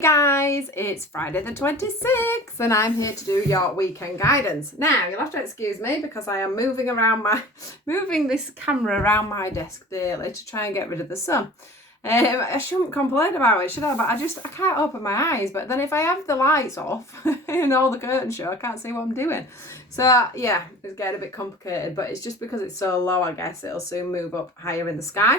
Guys, it's Friday the 26th and I'm here to do your weekend guidance. Now you'll have to excuse me because I am moving this camera around my desk daily to try and get rid of the sun. I shouldn't complain about it, should I? But I can't open my eyes. But then if I have the lights off and all the curtains show, I can't see what I'm doing. So yeah, it's getting a bit complicated, but it's just because it's so low, I guess it'll soon move up higher in the sky.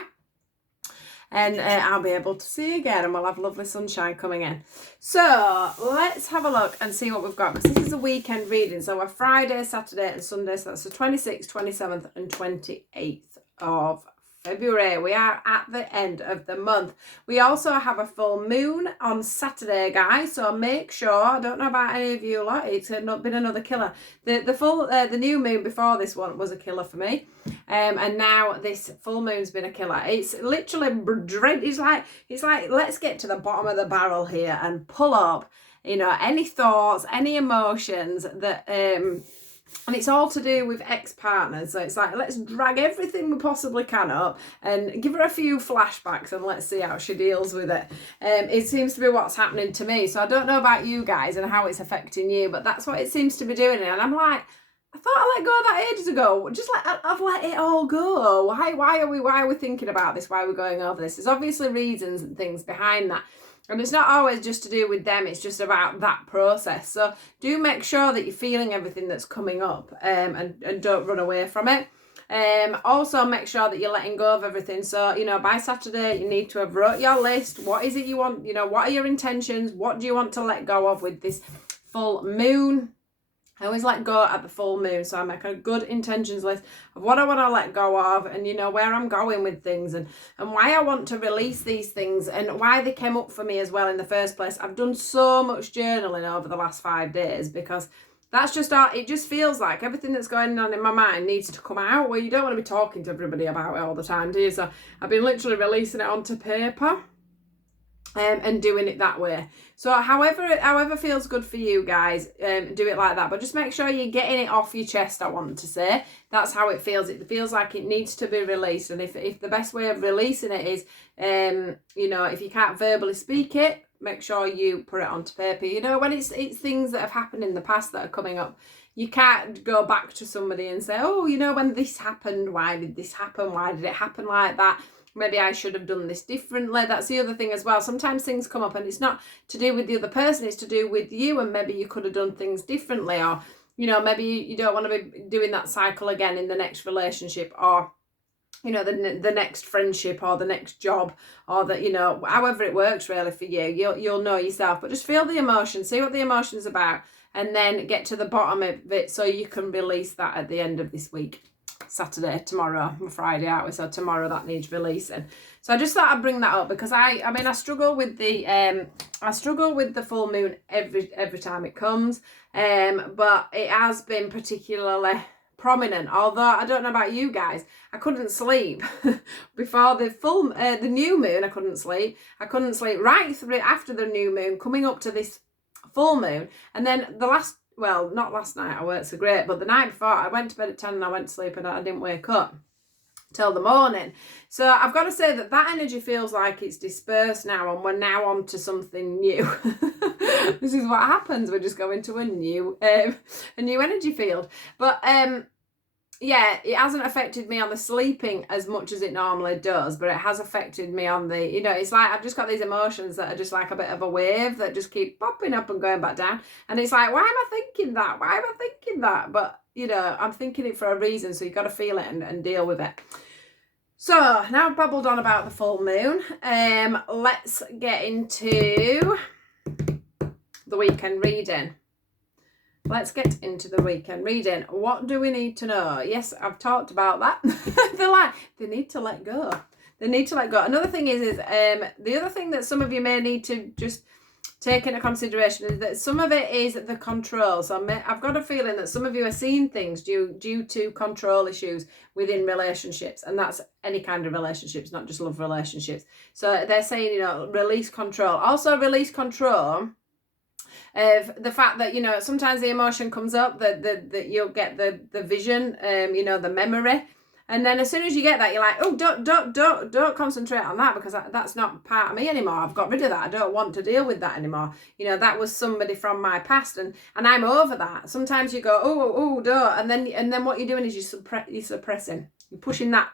And I'll be able to see again and we'll have lovely sunshine coming in. So let's have a look and see what we've got, because this is a weekend reading. So we're Friday, Saturday and Sunday. So that's the 26th, 27th and 28th of February. We are at the end of the month. We also have a full moon on Saturday, guys. So make sure, I don't know about any of you lot, it's not been another killer. The new moon before this one was a killer for me. And now this full moon's been a killer. It's literally dread. It's like let's get to the bottom of the barrel here and pull up, any thoughts, any emotions that and it's all to do with ex-partners. So it's like, let's drag everything we possibly can up and give her a few flashbacks and let's see how she deals with it. It seems to be what's happening to me. So I don't know about you guys and how it's affecting you, but that's what it seems to be doing. And I'm like, I thought I let go of that ages ago. Just like, I've let it all go. Why are we thinking about this? Why are we going over this? There's obviously reasons and things behind that. And it's not always just to do with them, it's just about that process. So do make sure that you're feeling everything that's coming up and don't run away from it. Also make sure that you're letting go of everything. So, by Saturday, you need to have wrote your list. What is it you want? What are your intentions? What do you want to let go of with this full moon? I always let go at the full moon, so I make a good intentions list of what I want to let go of and, where I'm going with things and why I want to release these things and why they came up for me as well in the first place. I've done so much journaling over the last 5 days because that's just it just feels like everything that's going on in my mind needs to come out. Well, you don't want to be talking to everybody about it all the time, do you? So I've been literally releasing it onto paper. And doing it that way. So however feels good for you guys, do it like that. But just make sure you're getting it off your chest, I want to say. That's how it feels. It feels like it needs to be released. And if the best way of releasing it is, if you can't verbally speak it, make sure you put it onto paper. When it's things that have happened in the past that are coming up, you can't go back to somebody and say, oh, when this happened, why did this happen? Why did it happen like that? Maybe I should have done this differently. That's the other thing as well. Sometimes things come up and it's not to do with the other person, it's to do with you, and maybe you could have done things differently, or, maybe you don't want to be doing that cycle again in the next relationship, or, the next friendship or the next job, or however it works really for you. You'll know yourself, but just feel the emotion, see what the emotion's about, and then get to the bottom of it so you can release that at the end of this week. Saturday, tomorrow, Friday, aren't we? So tomorrow that needs releasing. So I just thought I'd bring that up because I struggle with the full moon every time it comes, but it has been particularly prominent. Although I don't know about you guys, I couldn't sleep before the new moon. I couldn't sleep right through after the new moon, coming up to this full moon, and then not last night, I worked so great, but the night before, I went to bed at 10 and I went to sleep and I didn't wake up till the morning. So I've got to say that energy feels like it's dispersed now and we're now on to something new. This is what happens. We're just going to a new energy field. But it hasn't affected me on the sleeping as much as it normally does, but it has affected me on the, it's like I've just got these emotions that are just like a bit of a wave that just keep popping up and going back down. And it's like, why am I thinking that? Why am I thinking that? But, I'm thinking it for a reason, so you've got to feel it and deal with it. So now I've babbled on about the full moon. Let's get into the weekend reading. Let's get into the weekend reading. What do we need to know? Yes, I've talked about that. They need to let go. They need to let go. Another thing is the other thing that some of you may need to just take into consideration is that some of it is the control. So I've got a feeling that some of you are seeing things due to control issues within relationships, and that's any kind of relationships, not just love relationships. So they're saying, release control. Also release control of the fact that, sometimes the emotion comes up, that you'll get the vision, the memory And then as soon as you get that, you're like, oh, don't concentrate on that, because that's not part of me anymore. I've got rid of that. I don't want to deal with that anymore. You know, that was somebody from my past, and I'm over that. Sometimes you go, oh, don't, and then what you're doing is you're suppressing. You're pushing that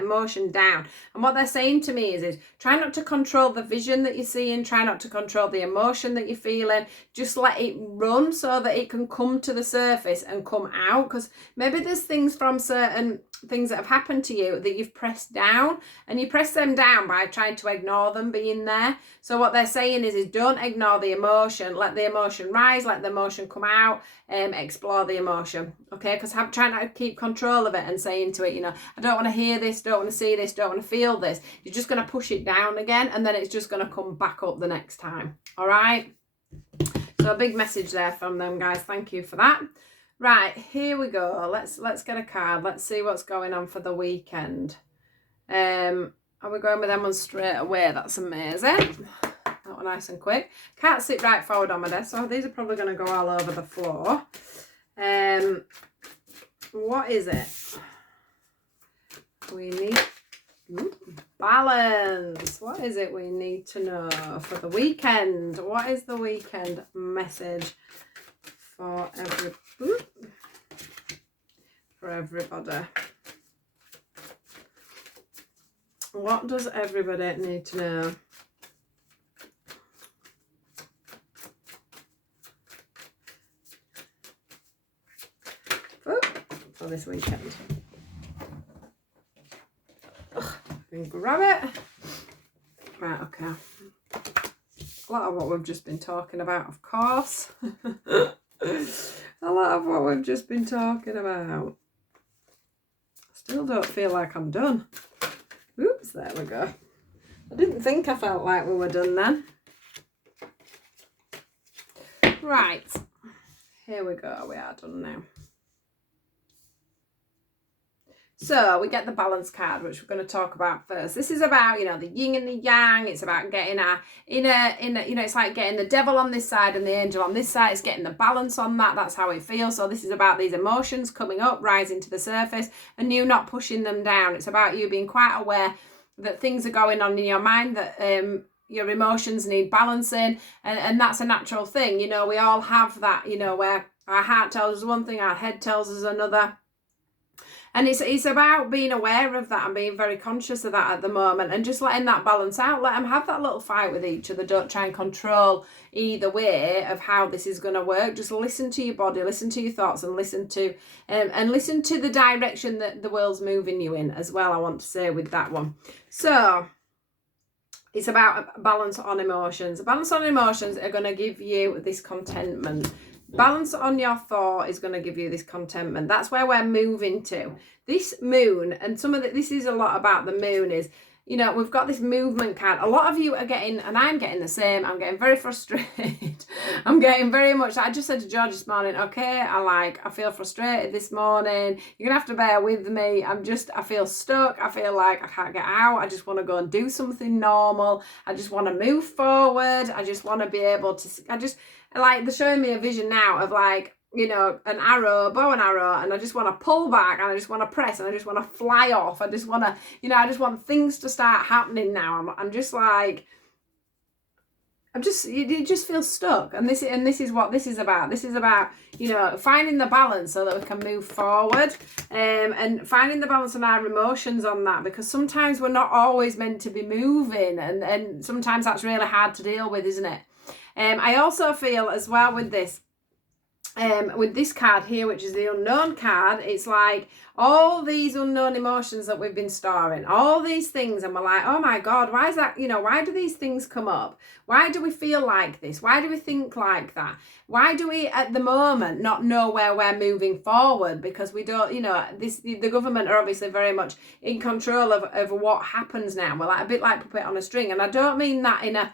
emotion down. And what they're saying to me is try not to control the vision that you're seeing, try not to control the emotion that you're feeling. Just let it run so that it can come to the surface and come out. Because maybe there's things from certain things that have happened to you that you've pressed down, and you press them down by trying to ignore them being there. So what they're saying is don't ignore the emotion, let the emotion rise, let the emotion come out, explore the emotion, okay? Because trying to keep control of it and saying to it, you know, I don't want to hear this, don't want to see this, don't want to feel this, you're just going to push it down again, and then it's just going to come back up the next time. All right, so a big message there from them, guys. Thank you for that. Right, here we go. Let's get a card. Let's see what's going on for the weekend. Are we going with them on straight away? That's amazing. That one nice and quick. Can't sit right forward on my desk, so these are probably going to go all over the floor. What is it? We need balance. What is it we need to know for the weekend? What is the weekend message for everybody? What does everybody need to know? For this weekend. Can grab it. Right, okay. A lot of what we've just been talking about, of course. A lot of what we've just been talking about. Still don't feel like I'm done. Oops, there we go. I didn't think I felt like we were done then. Right. Here we go. We are done now. So we get the balance card, which we're going to talk about first. This is about, you know, the yin and the yang. It's about getting our inner, you know, it's like getting the devil on this side and the angel on this side. It's getting the balance on that. That's how it feels. So this is about these emotions coming up, rising to the surface, and you not pushing them down. It's about you being quite aware that things are going on in your mind, that your emotions need balancing, and that's a natural thing. You know, we all have that, you know, where our heart tells us one thing, our head tells us another. And it's about being aware of that and being very conscious of that at the moment, and just letting that balance out. Let them have that little fight with each other. Don't try and control either way of how this is going to work. Just listen to your body, listen to your thoughts, and listen to the direction that the world's moving you in as well, I want to say with that one. So it's about balance on emotions. Balance on emotions are going to give you this contentment. Balance on your thought is going to give you this contentment. That's where we're moving to. This moon, and this is a lot about the moon, is, you know, we've got this movement card. A lot of you are getting, and I'm getting the same, I'm getting very frustrated. I'm getting very much, I just said to George this morning, okay, I feel frustrated this morning. You're going to have to bear with me. I feel stuck. I feel like I can't get out. I just want to go and do something normal. I just want to move forward. I just want to be able to, like, they're showing me a vision now of, like, you know, an arrow, bow and arrow, and I just want to pull back, and I just want to press, and I just want to fly off. I just want to, you know, I just want things to start happening now. I'm just like, you just feel stuck. And this is what this is about. This is about, you know, finding the balance so that we can move forward, and finding the balance on our emotions on that, because sometimes we're not always meant to be moving, and sometimes that's really hard to deal with, isn't it? I also feel as well with this card here, which is the unknown card, it's like all these unknown emotions that we've been storing, all these things, and we're like, oh my God, why is that, you know, why do these things come up? Why do we feel like this? Why do we think like that? Why do we at the moment not know where we're moving forward? Because we don't, you know, the government are obviously very much in control of what happens now. We're like a bit like puppet on a string, and I don't mean that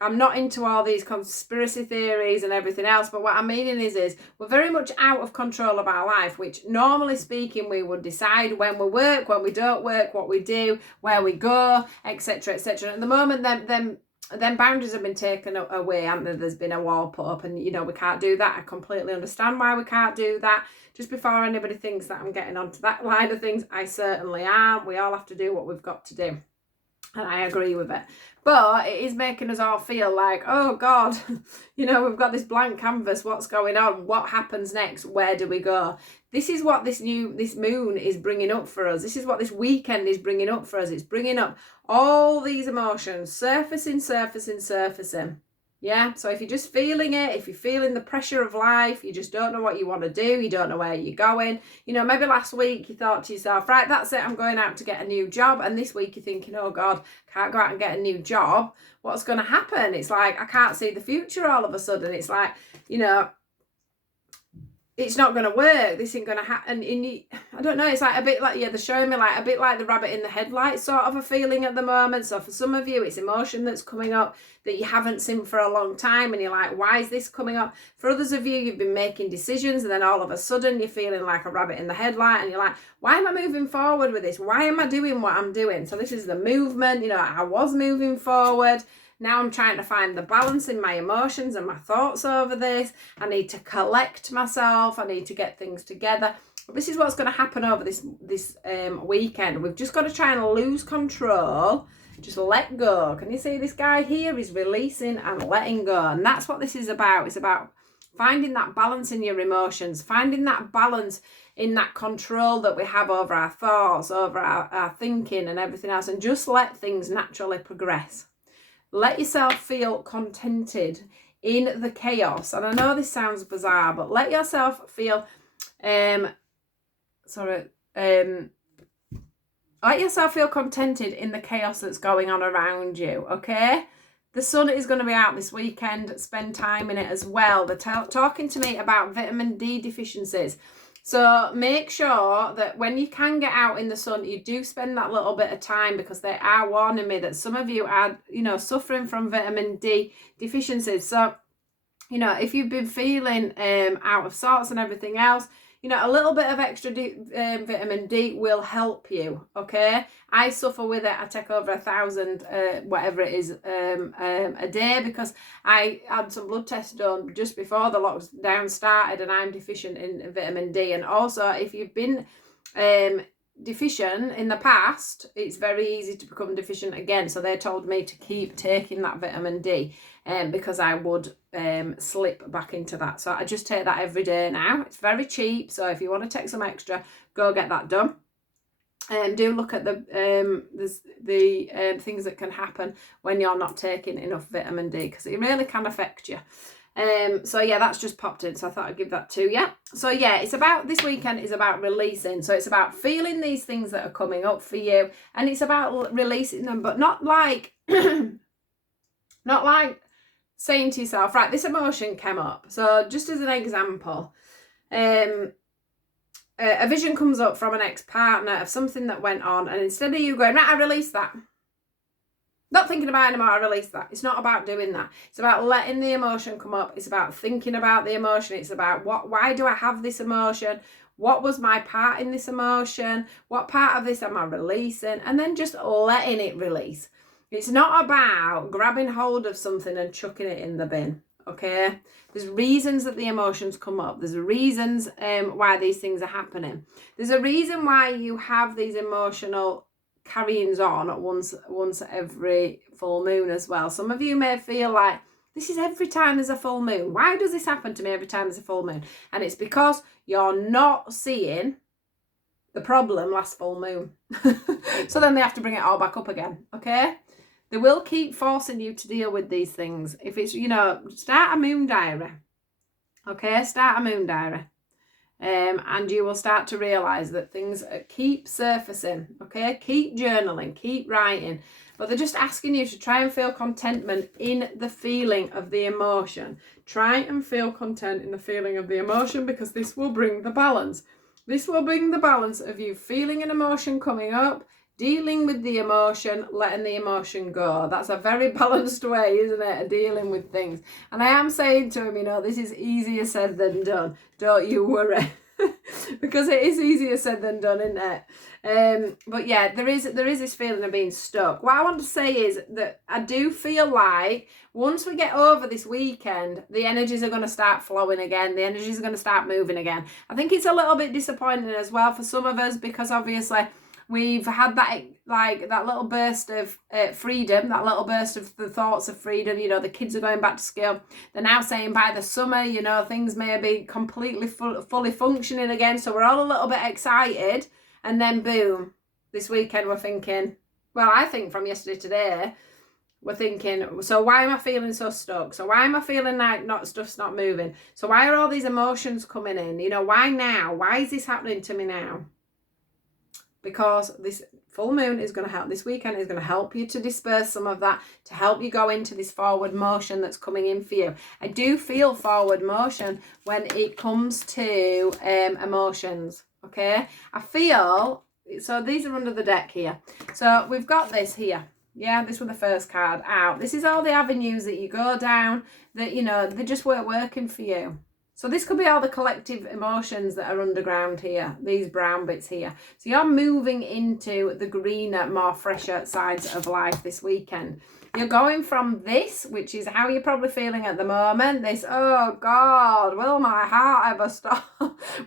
I'm not into all these conspiracy theories and everything else, but what I'm meaning is we're very much out of control of our life, which normally speaking we would decide when we work, when we don't work, what we do, where we go, etc., etc. At the moment, them then boundaries have been taken away, and there's been a wall put up, and we can't do that. I completely understand why we can't do that. Just before anybody thinks that I'm getting onto that line of things, I certainly am. We all have to do what we've got to do, and I agree with it. But it is making us all feel like, oh God, we've got this blank canvas. What's going on? What happens next? Where do we go? This is what this moon is bringing up for us. This is what this weekend is bringing up for us. It's bringing up all these emotions, surfacing. Yeah, so if you're just feeling it, if you're feeling the pressure of life, you just don't know what you want to do, you don't know where you're going. Maybe last week you thought to yourself, right, that's it, I'm going out to get a new job. And this week you're thinking, oh God, can't go out and get a new job. What's going to happen? It's like, I can't see the future all of a sudden. It's like, it's not going to work. This ain't going to happen. I don't know. It's like a bit like, they're showing me like a bit like the rabbit in the headlights sort of a feeling at the moment. So for some of you, it's emotion that's coming up that you haven't seen for a long time. And you're like, why is this coming up? For others of you, you've been making decisions. And then all of a sudden you're feeling like a rabbit in the headlight. And you're like, why am I moving forward with this? Why am I doing what I'm doing? So this is the movement. I was moving forward. Now I'm trying to find the balance in my emotions and my thoughts over this. I need to collect myself. I need to get things together. But this is what's going to happen over this weekend. We've just got to try and lose control. Just let go. Can you see this guy here is releasing and letting go? And that's what this is about. It's about finding that balance in your emotions, finding that balance in that control that we have over our thoughts, over our thinking and everything else, and just let things naturally progress. Let yourself feel contented in the chaos. And I know this sounds bizarre, but let yourself feel, let yourself feel contented in the chaos that's going on around you, okay? The sun is going to be out this weekend. Spend time in it as well. They're talking to me about vitamin D deficiencies. So make sure that when you can get out in the sun, you do spend that little bit of time, because they are warning me that some of you are, suffering from vitamin D deficiencies. So, if you've been feeling out of sorts and everything else, a little bit of extra vitamin D will help you, okay? I suffer with it. I take over 1,000, whatever it is, a day, because I had some blood tests done just before the lockdown started, and I'm deficient in vitamin D. And also, if you've been deficient in the past, it's very easy to become deficient again. So they told me to keep taking that vitamin D, because I would slip back into that. So I just take that every day now. It's very cheap, so if you want to take some extra, go get that done. Do look at the things that can happen when you're not taking enough vitamin D, because it really can affect you. So yeah, that's just popped in, so I thought I'd give that to you. So yeah, it's about, this weekend is about releasing. So it's about feeling these things that are coming up for you, and it's about releasing them, but not like not like saying to yourself, right, this emotion came up. So just as an example, a vision comes up from an ex-partner of something that went on, and instead of you going, right, I release that, not thinking about it anymore, I release that. It's not about doing that. It's about letting the emotion come up. It's about thinking about the emotion. It's about why do I have this emotion? What was my part in this emotion? What part of this am I releasing? And then just letting it release. It's not about grabbing hold of something and chucking it in the bin, okay? There's reasons that the emotions come up. There's reasons why these things are happening. There's a reason why you have these emotional carryings on once every full moon as well. Some of you may feel like, this is every time there's a full moon. Why does this happen to me every time there's a full moon? And it's because you're not seeing the problem last full moon. So then they have to bring it all back up again, okay? They will keep forcing you to deal with these things. If it's, start a moon diary. Okay, start a moon diary. And you will start to realise that things keep surfacing. Okay, keep journaling, keep writing. But they're just asking you to try and feel contentment in the feeling of the emotion. Try and feel content in the feeling of the emotion, because this will bring the balance. This will bring the balance of you feeling an emotion coming up, dealing with the emotion, letting the emotion go. That's a very balanced way, isn't it, of dealing with things. And I am saying to him, this is easier said than done. Don't you worry. because it is easier said than done, isn't it? But yeah, there is this feeling of being stuck. What I want to say is that I do feel like once we get over this weekend, the energies are going to start flowing again. The energies are going to start moving again. I think it's a little bit disappointing as well for some of us, because obviously we've had that, like, that little burst of freedom, that little burst of the thoughts of freedom. You know, the kids are going back to school. They're now saying by the summer, you know, things may be completely fully functioning again. So we're all a little bit excited. And then boom, this weekend we're thinking, well, I think from yesterday to today, we're thinking, so why am I feeling so stuck? So why am I feeling like stuff's not moving? So why are all these emotions coming in? You know, why now? Why is this happening to me now? Because this full moon is going to help, this weekend is going to help you to disperse some of that, to help you go into this forward motion that's coming in for you. I do feel forward motion when it comes to emotions, okay? I feel, so these are under the deck here. So we've got this here. Yeah, this was the first card out. This is all the avenues that you go down that, you know, they just weren't working for you. So this could be all the collective emotions that are underground here, these brown bits here. So you're moving into the greener, more fresher sides of life this weekend. You're going from this, which is how you're probably feeling at the moment, this, oh God, will my heart ever stop?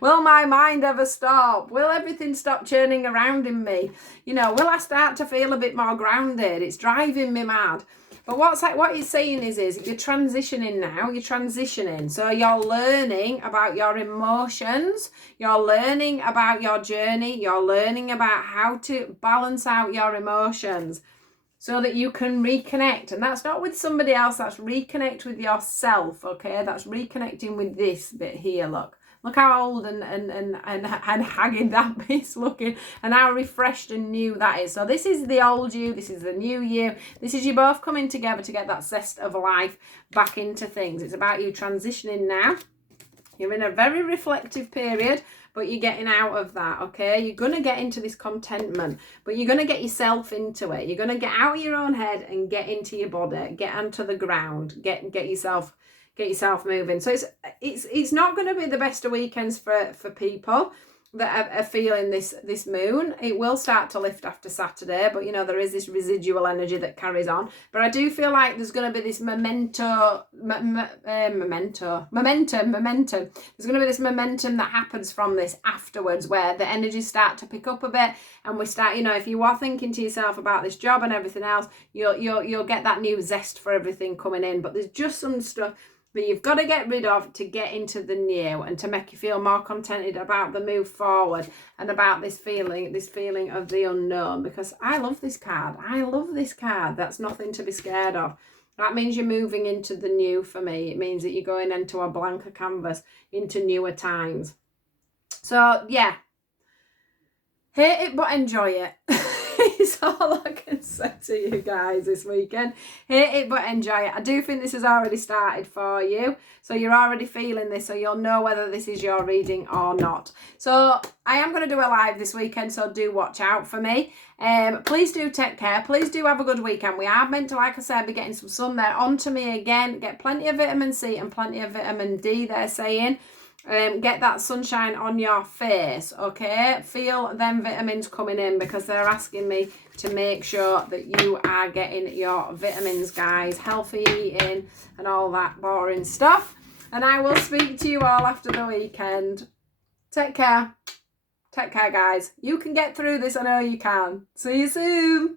Will my mind ever stop? Will everything stop churning around in me? You know, will I start to feel a bit more grounded? It's driving me mad. But what he's saying is you're transitioning now, you're transitioning. So you're learning about your emotions, you're learning about your journey, you're learning about how to balance out your emotions so that you can reconnect. And that's not with somebody else, that's reconnect with yourself, okay? That's reconnecting with this bit here, look. Look how old and haggard that bit's looking, and how refreshed and new that is. So this is the old you, this is the new you. This is you both coming together to get that zest of life back into things. It's about you transitioning now. You're in a very reflective period, but you're getting out of that, okay? You're going to get into this contentment, but you're going to get yourself into it. You're going to get out of your own head and get into your body, get onto the ground, get yourself moving. So it's not going to be the best of weekends for people that are feeling this moon. It will start to lift after Saturday, but you know, there is this residual energy that carries on. But I do feel like there's going to be this momentum. There's going to be this momentum that happens from this afterwards, where the energies start to pick up a bit, and we start, you know, if you are thinking to yourself about this job and everything else, you'll get that new zest for everything coming in. But there's just some stuff that you've got to get rid of to get into the new, and to make you feel more contented about the move forward and about this feeling of the unknown. Because I love this card. That's nothing to be scared of. That means you're moving into the new for me. It means that you're going into a blanker canvas, into newer times. So yeah, hate it but enjoy it. It's all I can say to you guys this weekend. Hate it but enjoy it. I do think this has already started for you, so you're already feeling this, so you'll know whether this is your reading or not. So I am going to do a live this weekend, so do watch out for me. Please do take care. Please do have a good weekend. We are meant to, like I said, be getting some sun there onto me again. Get plenty of vitamin C and plenty of vitamin D, they're saying. Get that sunshine on your face, okay? Feel them vitamins coming in, because they're asking me to make sure that you are getting your vitamins, guys. Healthy eating and all that boring stuff. And I will speak to you all after the weekend. Take care. Take care, guys. You can get through this. I know you can. See you soon.